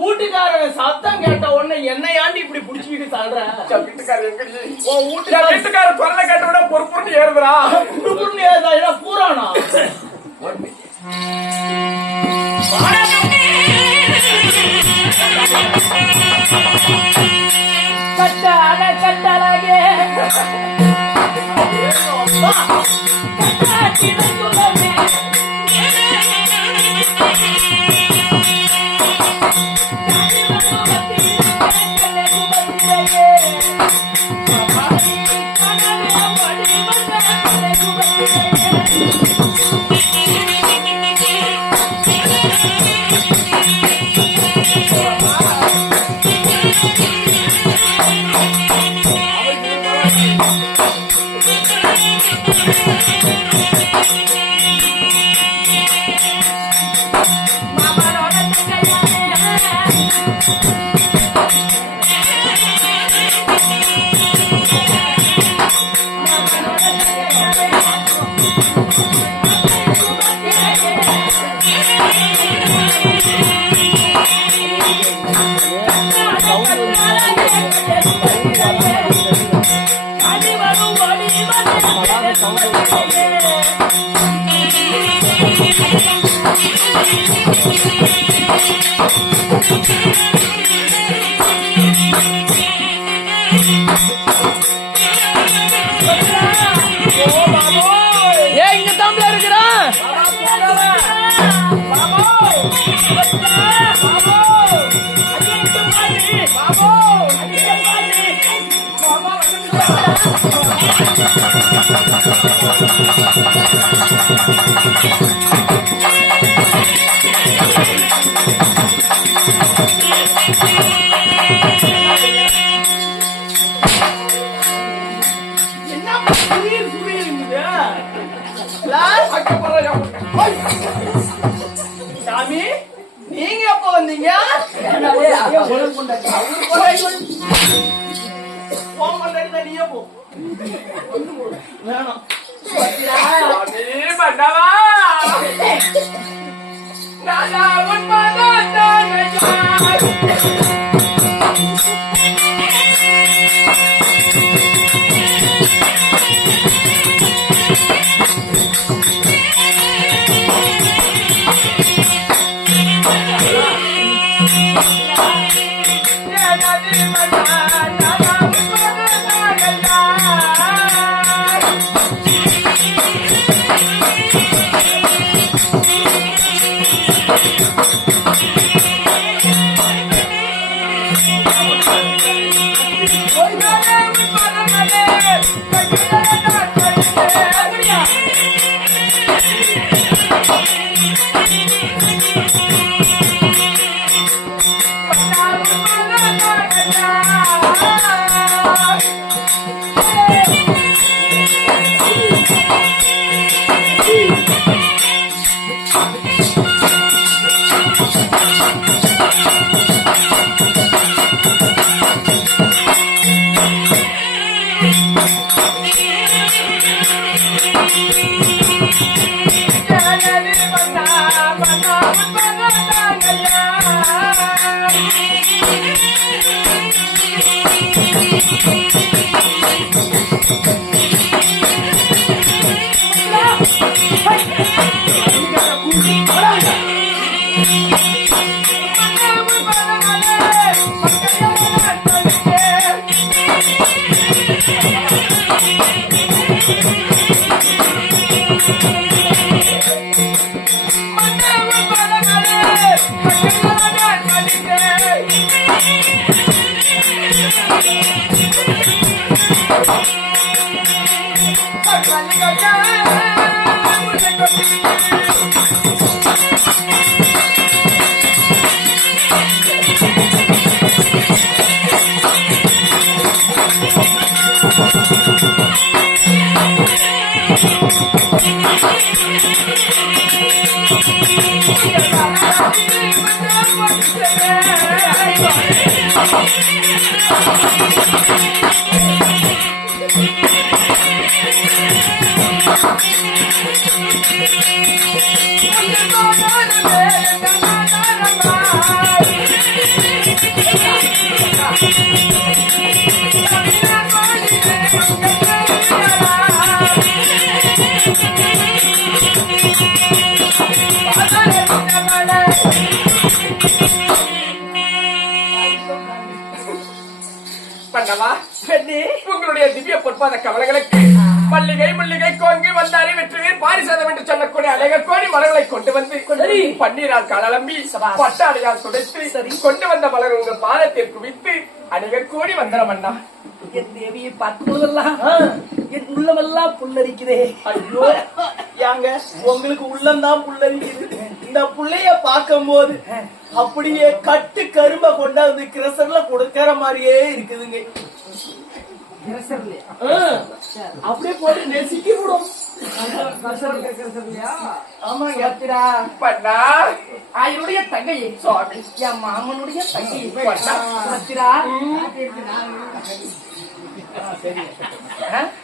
வீட்டுக்காரன் சத்தம் கேட்ட உடனே என்ன ஆண்டி இப்படி புடிச்சுக்கிட்டு தள்ளுற? வீட்டுக்காரர் குரலை கேட்ட விட பொறுப்புன்னு ஏறுதுரா. பொறுப்புன்னு ஏறுதா? பூரானா கட்டான கட்டழகே சாமி, நீங்க எப்ப வந்தீங்க? வேணும் பண்ணவா உங்களுடைய திவ்ய பொற்பாத கவலைகளுக்கு மல்லிகை முல்லிகை கோங்கி வந்தாரி வெற்றி பாரிசாதம் என்று சொல்லக்கூடிய அழக கோடி மலர்களை கொண்டு வந்து பன்னீரால் காலம்பி பட்டாடையால் துடைத்து கொண்டு வந்த மலர் உங்கள் பாதத்தில் குவித்து அநேக கோடி வந்தனம் அண்ணா. என் தேவியை பார்க்கும் போதெல்லாம் என் உள்ளமெல்லாம் புல்லரிக்குதே. ஐயோ யாங்க உங்களுக்கு உள்ளம்தான் புல்லரிக்குது. இந்த புள்ளைய பார்க்கும் போது அப்படியே கட்டு கரும்ப கொண்டாந்து கிரசர்ல கொடுக்கிற மாதிரியே இருக்குதுங்க. அப்படியே போட்டு நெசிக்கி விடும். ஆமாங்க பண்ணா என்னுடைய தங்கை சுவாமி என் மாமனுடைய தங்கை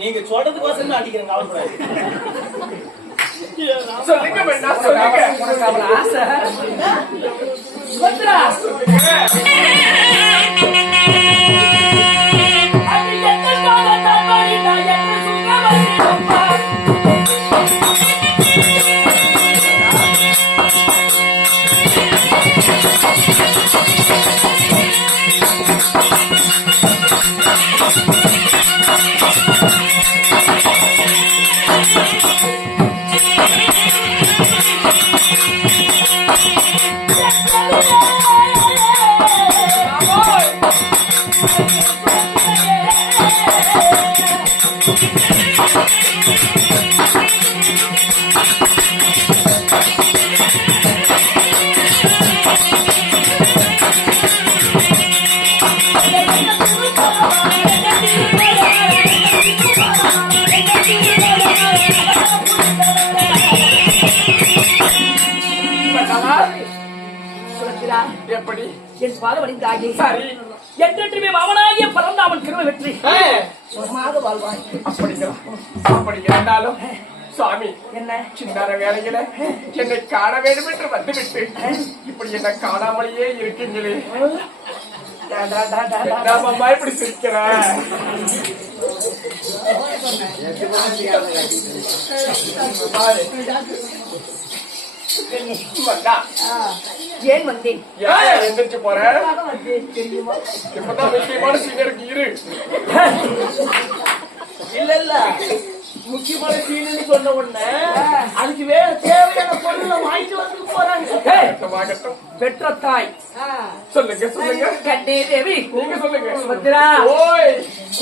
நீங்க சொல்றதுக்கோசரம் அடிக்கிறேன். கவலைப்படாது. சொல்லுங்க பண்ணா சொல்லுங்க. உனக்கு அவள ஆசை சுபத்ரா. எப்படி என் பாதவடிந்தாகி சரி என்றென்றுமே அவனாகிய பரந்தாமன் திரும்ப வெற்றி சுகமாக வாழ்வாய். அப்படி இருந்தாலும் சுவாமி என்ன சின்ன வேலையில என்னை காண வேண்டும் என்று வந்துவிட்டு இப்படி என்ன காணாமலேயே இருக்கீங்களே. அம்மா இப்படி சிரிக்கிற ஏன் வந்தேன் எந்திரிச்சு போறேன். தெரியுமா? இப்பதான் முக்கியமான சீனியருக்கு இரு. இல்ல இல்ல முக்கியமான சீனு சொன்ன உடனே அதுக்கு வேற தேவையான பொருளை வாங்கிட்டு வந்து போறாங்க. பெற்ற தாய் சொல்லுங்க சொல்லுங்க. கண்ணே தேவி நீங்க சொல்லுங்க. சுபத்ரா ஓய்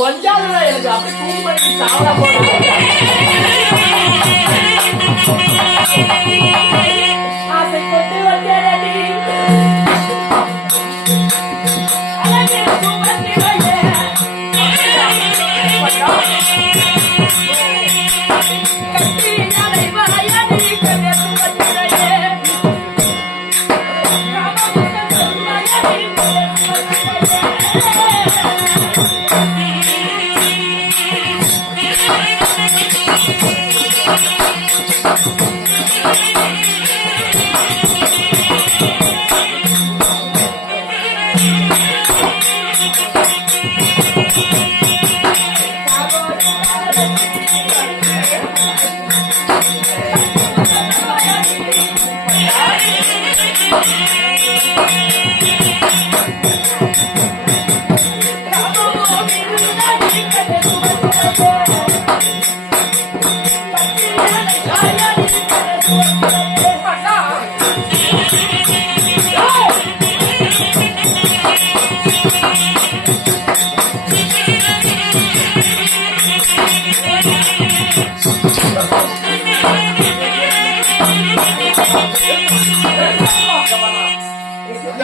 கொஞ்சம் எனக்கு அப்படி தூங்கி சாவலா போன ஆசை கொண்டு வந்தேனடி.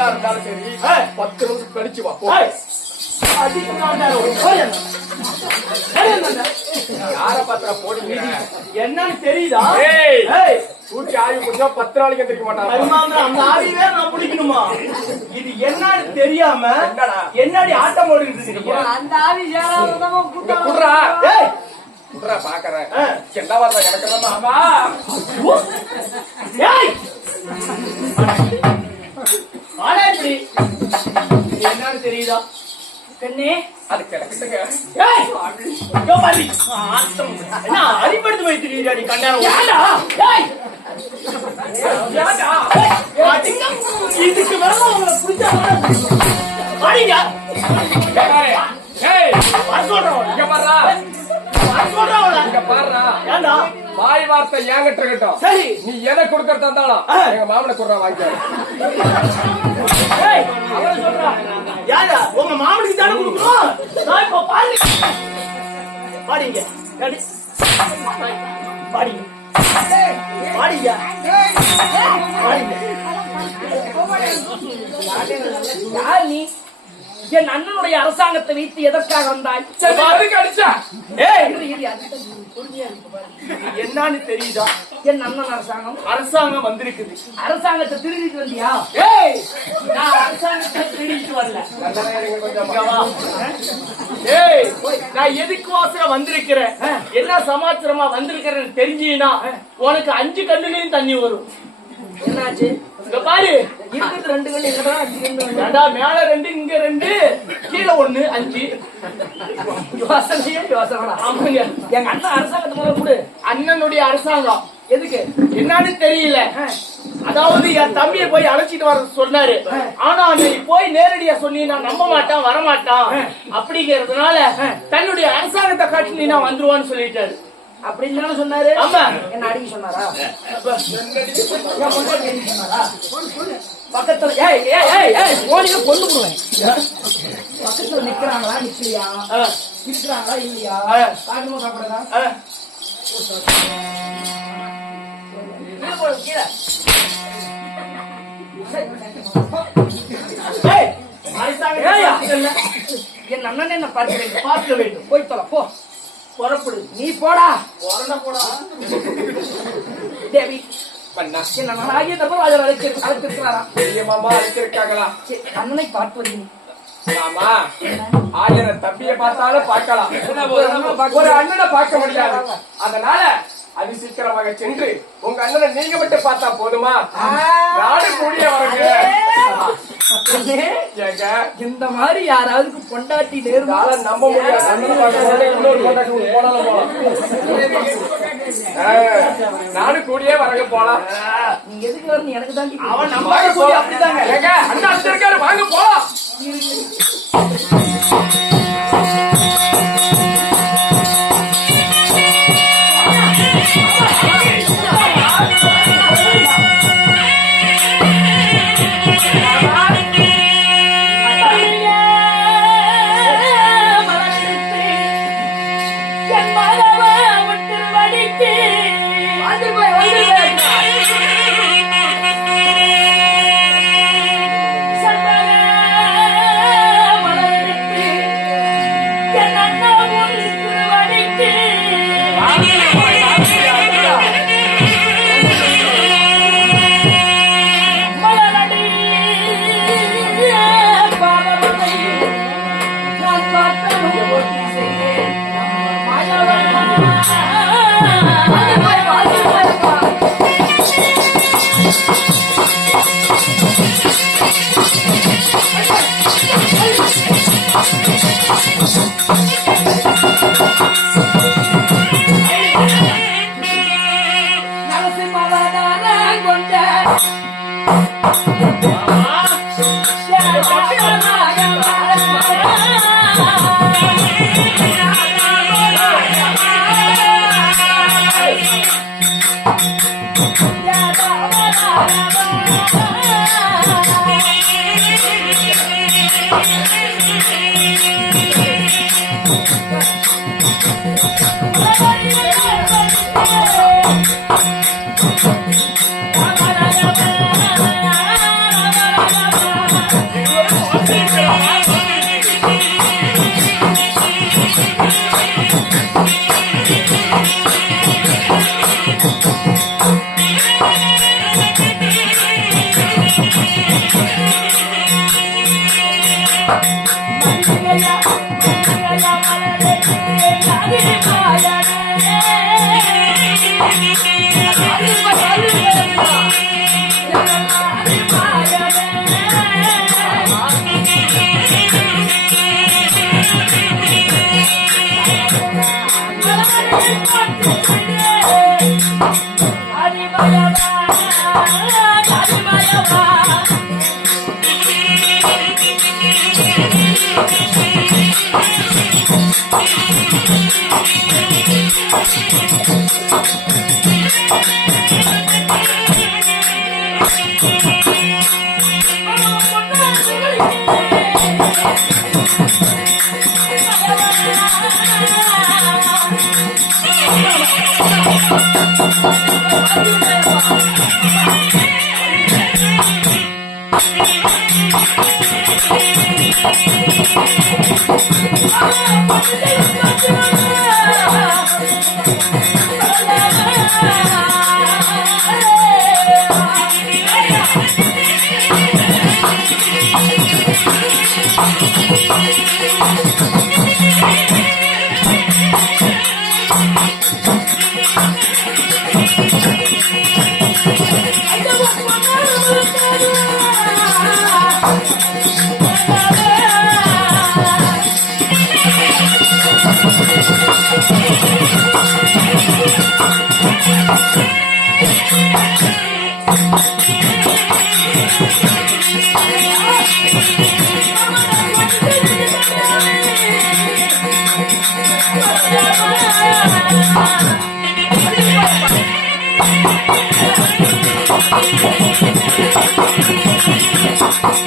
இருந்தாலும் சரி 10 நிமிஷம் கழிச்சு வா. யார பத்திர போடுங்க என்னன்னு தெரியுதா? தூக்கி ஆய்வு முடிஞ்சா 10 நாளைக்கு எந்திரிக்க மாட்டாங்க. அந்த ஆவியே நான் பிடிக்கணுமா? இது என்னன்னு தெரியாம என்னடி ஆட்டம் ஓடிக்கிட்டு அந்த ஆவி பாக்குறேன் என்ன வரல எனக்கு தான் மாமா ஏய் ஆனா இப்படி என்னன்னு தெரியுதா கண்ணே அது கிடக்குதுங்க. ஏய் யோ பாதி ஆத்தம் என்ன அடிபடுத்து போய் திரியாடி கண்டாரம் ஏண்டா ஏய் ஏண்டா? அடிங்க இதுக்கு மேல உங்களை புடிச்சா வாடிங்க ஏய், ஏய், வர சொல்றேன் இங்க பாருடா. வர சொல்றேன் இங்க பாருடா. ஏண்டா வாய் வார்த்தை ஏங்கிட்டு இருக்கட்டும். சரி நீ எதை கொடுக்கறதா இருந்தாலும் எங்க மாமனை கொடுறா வாங்கிக்க. ஏய் அவளை சொல்றா யாரா உங்க மாமனுக்கு தானே கொடுக்கணும் நான் இப்ப பாரு பாடிங்க ரெடி பாடிங்க பாடிங்க பாடிங்க யார் நீ என் அண்ணனுடைய அரசாங்கத்தை வைத்து எதற்காக வந்தாய்? சரி, அதுக்கு அடிச்சா. ஏய் இரு, இரு, அது பொறுமையா இருக்கு பாரு. என்னன்னு தெரியுதா என் அண்ணன் அரசாங்கம் அரசாங்கம் வந்திருக்குது அரசாங்கத்தை திருடிட்டு வந்தியா? ஏய் நான் அரசாங்கத்தை திருடிட்டு வரல நல்லா இருங்க கொஞ்சம். இங்க வா. ஏய் நான் எதுக்கு வாசல வந்திருக்கிறேன் என்ன சமாச்சாரமா வந்திருக்கிறேன்னு தெரிஞ்சீனா உனக்கு 5 கண்ணுலயும் தண்ணி வரும். என்னாச்சு? இங்க பாரு இருக்கிறது 2 கண்ணு எங்கடா 5 கண்ணு? ஏண்டா மேல 2 இங்க 2 கீழே 1 5 யோசனையே யோசனைடா. ஆமாங்க எங்க அண்ணன் அரசாங்கத்தை முதல்ல கொடு. அண்ணனுடைய அரசாங்கம் எதுக்கு? என்னன்னு தெரியல அதாவது என் தம்பியை போய் அழைச்சிட்டு வர சொன்னாரு ஆனா நீ போய் நேரடியா சொன்னீங்கன்னா நம்ப மாட்டான் வரமாட்டான் அப்படிங்கறதுனால தன்னுடைய அரசாங்கத்தை காட்டி நீ நான் வந்துருவான்னு சொல்லிட்டாரு. அப்படின்னு தானே சொன்னாரு? ஆமா. என்ன அடிக்க சொன்னாரா? பக்கத்துல ஏய் ஏய் ஏய் ஏய் ஓடியே கொண்டு போடுவேன். பக்கத்துல நிக்கிறாங்களா நிக்கலையா? இருக்கிறாங்களா இல்லையா? சாப்பிடுமா சாப்பிடுறதா? கீழே ஏய் அரசாங்கத்தை என் அண்ணன் என்ன பார்க்க வேண்டும்? பார்க்க வேண்டும். போய் தொலை போ. புறப்படு. நீ போடா. போடா தேவி பண்ணா. என் அண்ணனாகிய தர்மராஜர் அழைத்திருக்கிறாரா? பெரிய மாமா அழைச்சிருக்காங்களா? அண்ணனை பார்ப்பது மாமா 1000 தம்பியை பார்த்தாலும் பார்க்கலாம், ஒரு அண்ணனை பார்க்க முடியாது. அதனால அது சீக்கிரமாக சென்று உங்க அண்ணனை நீங்க மட்டும் பார்த்தா போதுமா? நாடு கூடிய வரங்க. ஏங்க இந்த மாதிரி யாராவது பொண்டாட்டி நேர்மா நாளை நம்ப முடியாது. அண்ணனை பார்க்க போனா இன்னொரு கொண்டாட்டி போனாலும் போலாம். நாடு கூடியே வரங்க போலாம். நீ எதுக்கு வரணும் எனக்கு தாண்டி அவன் நம்ம சொல்லி அப்படிதாங்க. ஏங்க அண்ணா இருக்காரு, வாங்க போலாம். Thank you.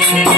Thank you.